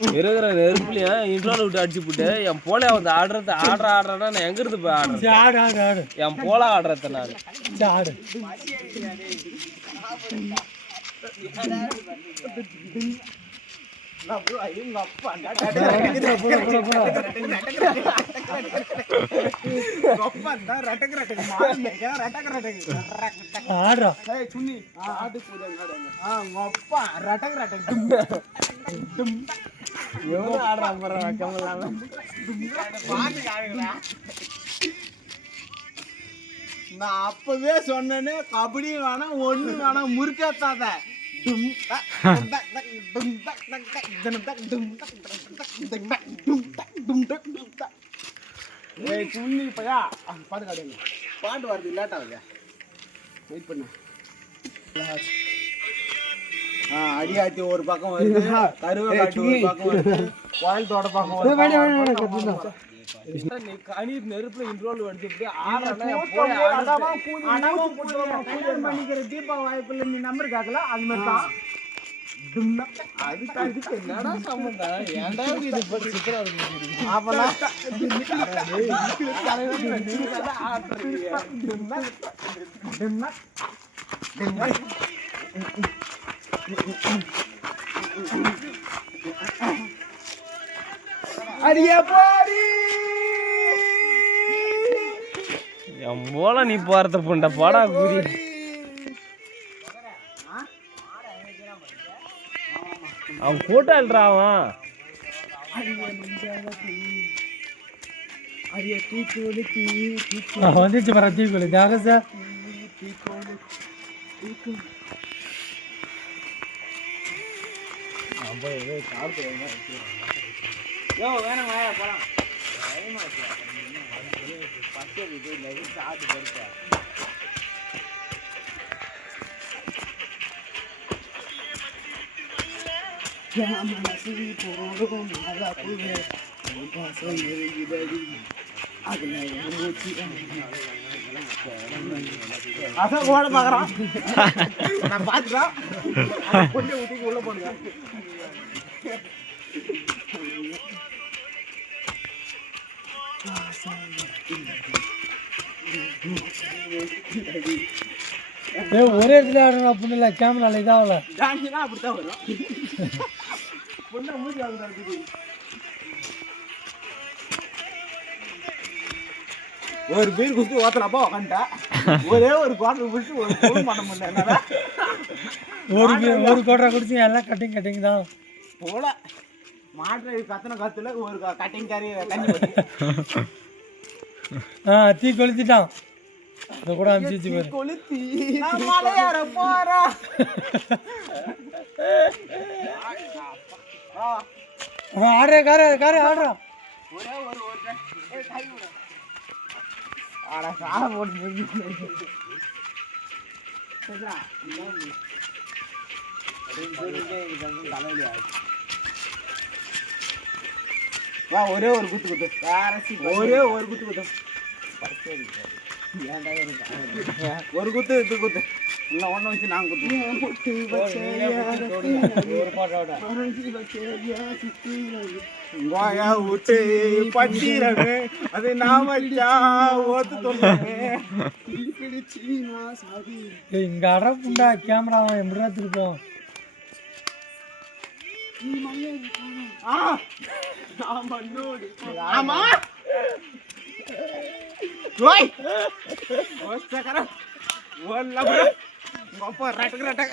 இருக்கிற நெருப்புலையா இன்ட்ரோல விட்டு அடிச்சு போட்டு என் போல வந்து ஆடுறா நான் எங்க இருந்து போய் ஆடுறேன் என் போல ஆடுறத நான் ஆடு நான் அப்பவே சொன்னேன்னு கபடி வேணாம் ஒண்ணு வேணாம் முறுக்காத்தாத பாட்டு வருது லேட் ஆகுது வெயிட் பண்ண அடியாத்தி ஒரு பக்கம் வருது கருவை காட்டி ஒரு பக்கம் வருது கோயல்தோட பக்கம் வருது நெருப்புல இன்ட்ரோல் அடிச்சு பண்ணிக்கிற தீபா வாய்ப்புல நீ நம்பர் கேட்கல அது மாதிரி தான் அதுக்கு என்னடா சம்பந்தம் ஏன்டா இது பத்தி சித்திரா அடியா போடி என் போல நீ போறத புண்ட போடா கூறி அவன் போட்டோ அல்றா அவன் வந்துச்சு பாரு தீக்குழி ஜாக சார் வேணாம் போலாம் அதான் ஓட பாக்குறான் நான் பாத்துறான் கொண்டு ஊத்திக்கு உள்ள போடுங்க ஒரே இடத்துல ஆடணும் அப்படின்னு இல்லை கேமரால இதாகல டான்ஸ்னா அப்படித்தான் வரும் பொண்ணு மூஞ்சி வாங்குறது ஒரு பீர் குஸ்தி ஓத்தலப்பா உக்காண்டா ஒரே ஒரு குவார்டர் குடிச்சு ஒரு பொருள் பண்ண முடியல ஒரு கோட்டரை குடிச்சு எல்லாம் கட்டிங் தான் போல மாட்டு கத்தனை கத்துல ஒரு கட்டிங் கறி கஞ்சி தீ கொளுத்திட்டான் அதை கூட அனுப்பிச்சு பாரு கொளுத்தி மலையார போறா ஆடுற காரு ஆடுறான் ஒரே ஒரு கை விட ஆடா கால போட்டு வா ஒரே ஒரு குத்து ஒரே ஒரு குத்து ஒரு குத்து இது குத்து இல்லை ஒன்று வச்சு நான் குத்து விட்டு பட்டிரமே அது நான் வச்சா ஓத்து சொல்லுமே இங்க அடப்புண்டா கேமரா எப்படியா திருப்போம் ஆமா ரட்டக